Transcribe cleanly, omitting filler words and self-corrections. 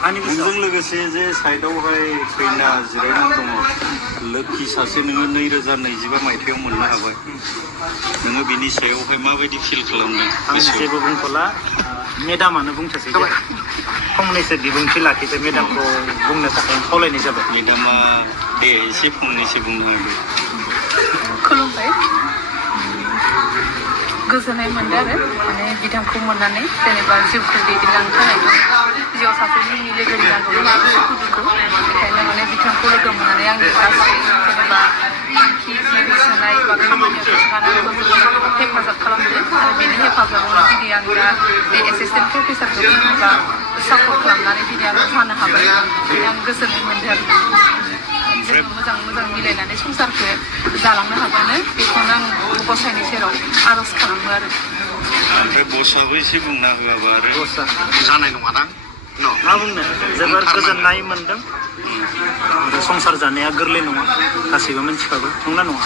बेजों लोगोसे जे साइडआवहाय खैना जिरायनानै दङ लोखि सासे नोङो 2025 मायथाइयाव मोननो हाबाय नोङो बिनि सायावहाय माबायदि फिल खालामदों? आं जेबो बुंथ'ला मेडामानो बुंथोंसै फंनैसो बिबुंथि लाखिदो मेडामखौ बुंनो थाखाय खावलायनाय जाबाय। मेडामा दे एसे फंनैसो बुंनो हागोन। खुलुमबाय गोजोननाय मोनदों आरो माने बिथांखौ मोननानै जेनेबा जिउखौ दैदेनलांनो थाखाय जिउआव सासे जोंनि लोगोनि नांगौ सुखु दुखु बेखायनो माने बिथांखौ लोगो मोननानै आंनि गासै जेनेबा थांखि जि होसोनाय बा खामानियाव गोसोखानायखौ जोबोद हेफाजाब खालामदों आरो बेनि हेफाजाबावनो दिनै आं दा बे एसिस्टेन्ट प्रफेसारखौ जेनेबा सापर्ट खालामनानै दिनै आं जानो हाबाय दिनै आं गोजोननाय मोनदों आरो जोङो मोजां मिलायनानै संसारखौ जालांनो हाबानो बेखौनो आं गसाइनि सेराव आर'ज खालामो आरो ओमफ्राय बसआबो एसे बुंना होआबा आरो बसआ जानाय नङादां मा बुंनो जोबोर गोजोननाय मोनदों आरो संसार जानाया गोरलै नङा गासैबो मिथिखागौ नंना नङा